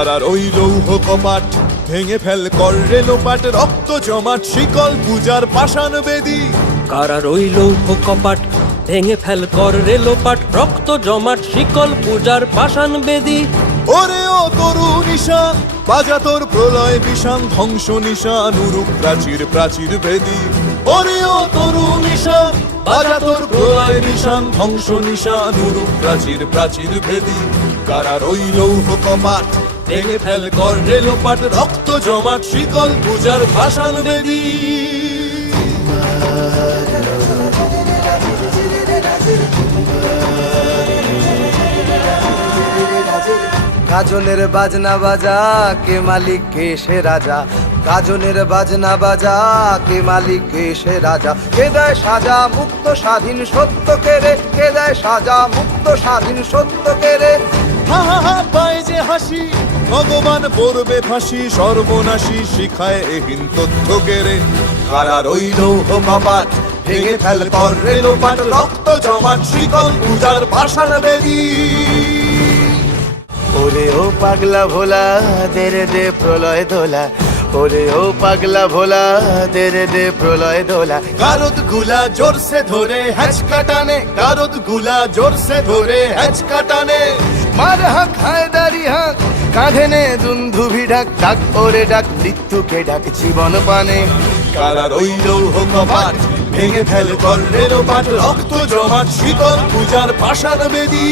কারার ওই লৌহ কপাট ভেঙে ফেল কর রেলোপাট, রক্ত জমাট শিকল পূজার পাষাণ বেদী। কারার ওই লৌহ কপাট ভেঙে ফেল কর রেলোপাট, রক্ত জমাট শিকল পূজার পাষাণ বেদী। ওরে ও তরু নিশান বাজা তোর প্রলয় বিষান, ধ্বংস নিশান উরুপ প্রাচীর প্রাচীর ভেদী। ওরে ও তরু নিশান বাজা তোর প্রলয় নিশান, ধ্বংস নিশান উরুপ প্রাচীর প্রাচীর ভেদী। কারার ওই লৌহ কপাট ভেঙে ফেল কর রেলোপাট, রক্ত জমাট শিকল পূজার ভাষান বেদী। গাজনের বাজনা বাজা, কে মালিক কে সে রাজা। গাজনের বাজনা বাজা, কে মালিক কে সে রাজা। কে দেয় সাজা মুক্ত স্বাধীন সত্য কেড়ে, কে দেয় সাজা মুক্ত স্বাধীন সত্য কেড়ে। হা হা হা পায় যে হাসি, ভগবান পড়বে ফাঁসি, সর্বনাশী শিখায় এহীন তথ্য কেড়ে। কারার ওই লৌহ কপাট ভেঙে ফেল কর রেলোপাট, রক্ত জমাট শিকল পূজার ভাষার বেদী। ওরে ও পাগলা ভোলা দে রে দে প্রলয় দোলা। ওরে ও পাগলা ভোলা দে রে দে প্রলয় দোলা। গারদ গুলা জোরসে ধরে হ্যাচকা টানে, গারদ গুলা জোরসে ধরে হ্যাচকা টানে। মার হাক হায়দারি হাক, কাঁধে নে দুন্ধুভি ডাক। ডাক ওরে ডাক মৃত্যুকে ডাক জীবন পানে। কারার ওই লৌহ কপাট ভেঙে ফেল কর রেলোপাট, রক্ত জমাট শিকল পূজার পাষাণ বেদী।